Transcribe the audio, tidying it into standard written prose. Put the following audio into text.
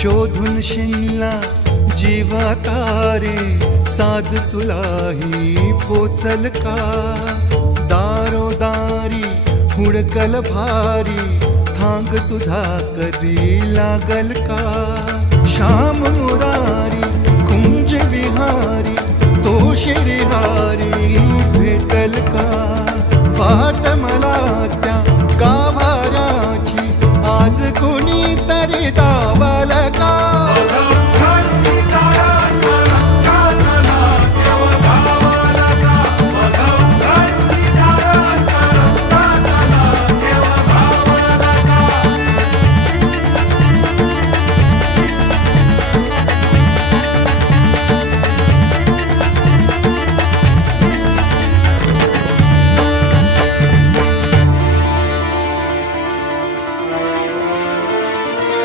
शोधून शिनला जीवा तारे, साध तुलाही पोचल का? दारोदारी हुडकल भारी, थांग तुझा कधी लागल का? श्याम मुरारी कुंज विहारी, तो शिरिहारी भेटल का? वाट मला त्या गाभाऱ्याची, आज कोणी